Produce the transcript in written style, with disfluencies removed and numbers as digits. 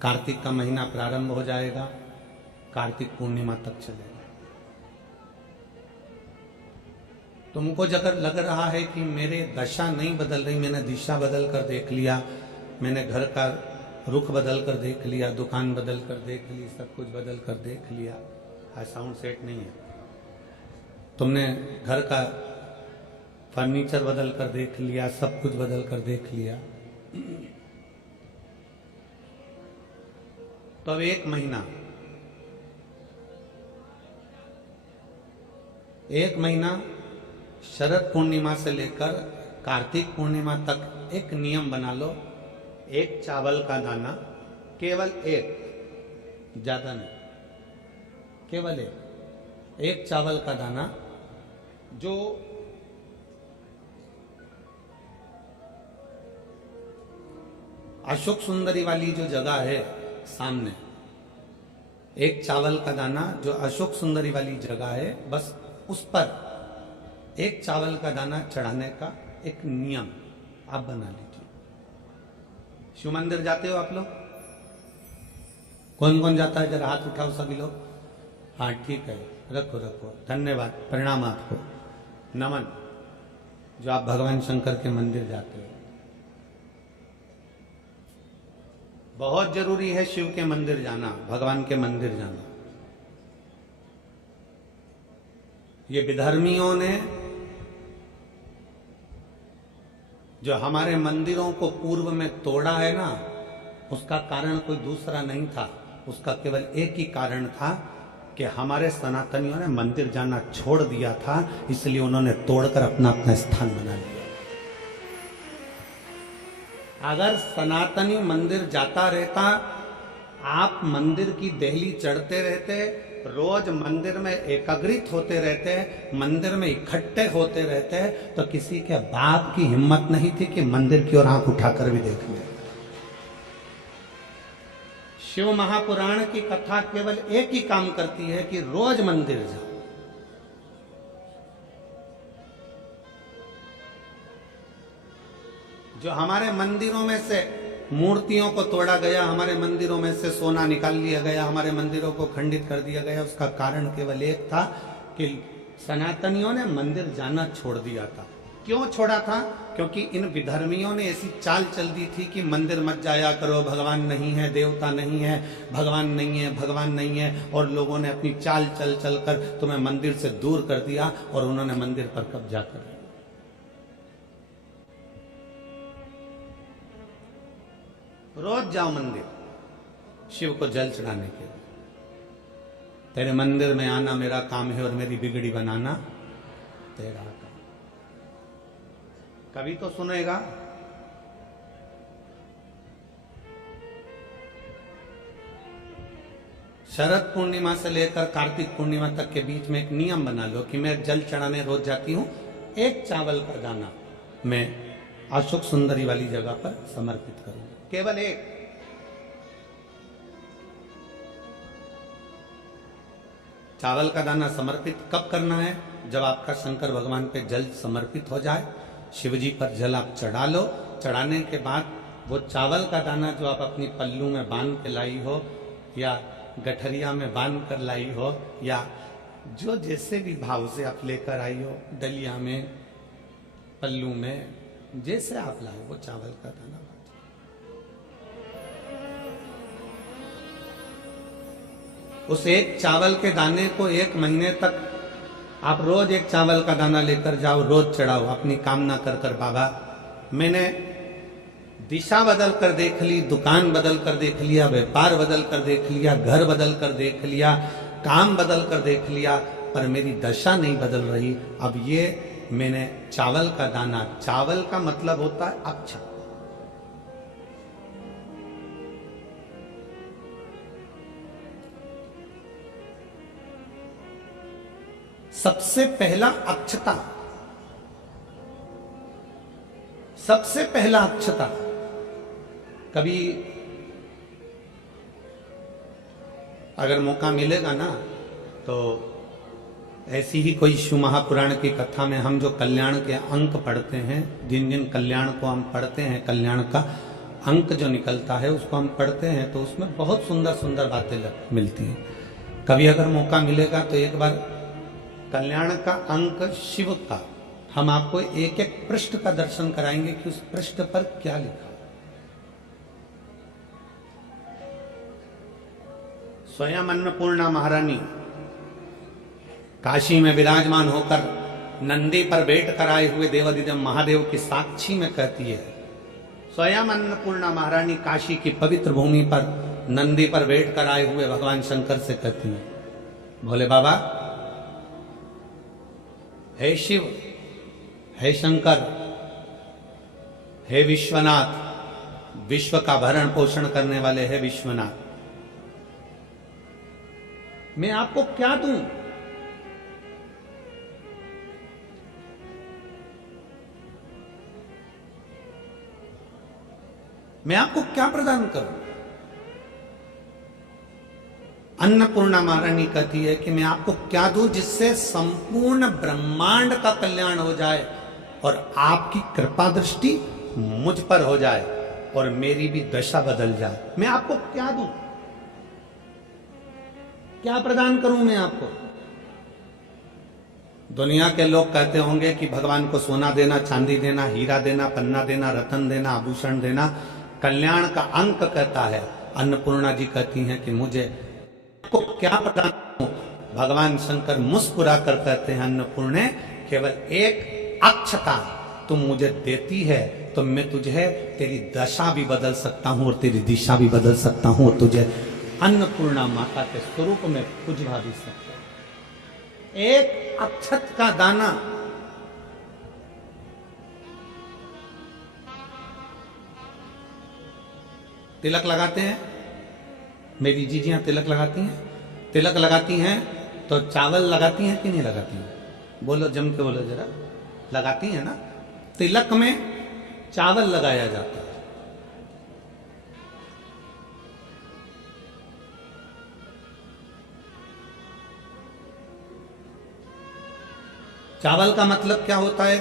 कार्तिक का महीना प्रारंभ हो जाएगा, कार्तिक पूर्णिमा तक चलेगा। तुमको अगर लग रहा है कि मेरे दशा नहीं बदल रही, मैंने दिशा बदल कर देख लिया, मैंने घर का रुख बदल कर देख लिया, दुकान बदल कर देख ली, सब कुछ बदल कर देख लिया, आज साउंड सेट नहीं है, तुमने घर का फर्नीचर बदल कर देख लिया, सब कुछ बदल कर देख लिया, तो अब एक महीना शरद पूर्णिमा से लेकर कार्तिक पूर्णिमा तक एक नियम बना लो, एक चावल का दाना, केवल एक, ज्यादा नहीं, केवल एक चावल का दाना, जो अशोक सुंदरी वाली जो जगह है सामने, एक चावल का दाना जो अशोक सुंदरी वाली जगह है, बस उस पर एक चावल का दाना चढ़ाने का एक नियम आप बना लीजिए। शिव मंदिर जाते हो आप लोग? कौन कौन जाता है? जरा हाथ उठाओ सभी लोग। हाँ ठीक है, रखो रखो, धन्यवाद, प्रणाम आपको, नमन, जो आप भगवान शंकर के मंदिर जाते हो। बहुत जरूरी है शिव के मंदिर जाना, भगवान के मंदिर जाना। ये विधर्मियों ने जो हमारे मंदिरों को पूर्व में तोड़ा है ना, उसका कारण कोई दूसरा नहीं था, उसका केवल एक ही कारण था कि हमारे सनातनियों ने मंदिर जाना छोड़ दिया था, इसलिए उन्होंने तोड़कर अपना अपना स्थान बना लिया। अगर सनातनी मंदिर जाता रहता, आप मंदिर की देहली चढ़ते रहते, रोज मंदिर में एकत्रित होते रहते, मंदिर में इकट्ठे होते रहते, तो किसी के बाप की हिम्मत नहीं थी कि मंदिर की ओर आंख उठाकर भी देख ले। शिव महापुराण की कथा केवल एक ही काम करती है कि रोज मंदिर जाओ। जो हमारे मंदिरों में से मूर्तियों को तोड़ा गया, हमारे मंदिरों में से सोना निकाल लिया गया, हमारे मंदिरों को खंडित कर दिया गया, उसका कारण केवल एक था कि सनातनियों ने मंदिर जाना छोड़ दिया था। क्यों छोड़ा था? क्योंकि इन विधर्मियों ने ऐसी चाल चल दी थी कि मंदिर मत जाया करो, भगवान नहीं है, देवता नहीं है, भगवान नहीं है, भगवान नहीं है, और लोगों ने अपनी चाल चल चल कर तुम्हें मंदिर से दूर कर दिया और उन्होंने मंदिर पर कब्जा कर लिया। रोज जाओ मंदिर शिव को जल चढ़ाने के लिए। तेरे मंदिर में आना मेरा काम है और मेरी बिगड़ी बनाना तेरा काम। कभी तो सुनेगा। शरद पूर्णिमा से लेकर कार्तिक पूर्णिमा तक के बीच में एक नियम बना लो कि मैं जल चढ़ाने रोज जाती हूं, एक चावल का दाना मैं अशोक सुंदरी वाली जगह पर समर्पित करूंगा, केवल एक। चावल का दाना समर्पित कब करना है? जब आपका शंकर भगवान पे जल समर्पित हो जाए, शिवजी पर जल आप चढ़ा लो, चढ़ाने के बाद वो चावल का दाना जो आप अपनी पल्लू में बांध के लाई हो, या गठरिया में बांध कर लाई हो, या जो जैसे भी भाव से आप लेकर आई हो, डलिया में, पल्लू में, जैसे आप लाए वो चावल का दाना, उस एक चावल के दाने को एक महीने तक आप रोज एक चावल का दाना लेकर जाओ, रोज चढ़ाओ, अपनी कामना कर कर बाबा मैंने दिशा बदल कर देख ली, दुकान बदल कर देख लिया, व्यापार बदल कर देख लिया, घर बदल कर देख लिया, काम बदल कर देख लिया, पर मेरी दशा नहीं बदल रही। अब ये मैंने चावल का दाना, चावल का मतलब होता है अक्षत, सबसे पहला अक्षता, सबसे पहला अक्षता। कभी अगर मौका मिलेगा ना तो ऐसी ही कोई शिव महापुराण की कथा में हम जो कल्याण के अंक पढ़ते हैं, जिन जिन कल्याण को हम पढ़ते हैं कल्याण का, अंक जो निकलता है उसको हम पढ़ते हैं तो उसमें बहुत सुंदर सुंदर बातें मिलती हैं। कभी अगर मौका मिलेगा तो एक बार कल्याण का अंक शिव का हम आपको एक एक पृष्ठ का दर्शन कराएंगे कि उस पृष्ठ पर क्या लिखा। स्वयं अन्नपूर्णा महारानी काशी में विराजमान होकर नंदी पर बैठ कर आए हुए देवाधिदेव महादेव की साक्षी में कहती है, स्वयं अन्नपूर्णा महारानी काशी की पवित्र भूमि पर नंदी पर बैठ कर आए हुए भगवान शंकर से कहती है, भोले बाबा, हे शिव, हे शंकर, हे विश्वनाथ, विश्व का भरण पोषण करने वाले हे विश्वनाथ, मैं आपको क्या दूं? मैं आपको क्या प्रदान करूं? अन्नपूर्णा महारानी कहती है कि मैं आपको क्या दूं जिससे संपूर्ण ब्रह्मांड का कल्याण हो जाए और आपकी कृपा दृष्टि मुझ पर हो जाए और मेरी भी दशा बदल जाए। मैं आपको क्या दूं? क्या प्रदान करूं मैं आपको? दुनिया के लोग कहते होंगे कि भगवान को सोना देना, चांदी देना, हीरा देना, पन्ना देना, रतन देना, आभूषण देना कल्याण का अंक कहता है। अन्नपूर्णा जी कहती हैं कि मुझे को क्या प्रदान करूं? भगवान शंकर मुस्कुरा कर कहते हैं, अन्नपूर्णे, केवल एक अक्षता तुम मुझे देती है तो मैं तुझे तेरी दशा भी बदल सकता हूं और तेरी दिशा भी बदल सकता हूं और तुझे अन्नपूर्णा माता के स्वरूप में पुजवा भी सकता हूं। एक अक्षत का दाना तिलक लगाते हैं, मेरी जीजियां तिलक लगाती हैं, तिलक लगाती हैं तो चावल लगाती हैं कि नहीं लगाती हैं? बोलो, जम के बोलो जरा। लगाती हैं ना? तिलक में चावल लगाया जाता है। चावल का मतलब क्या होता है?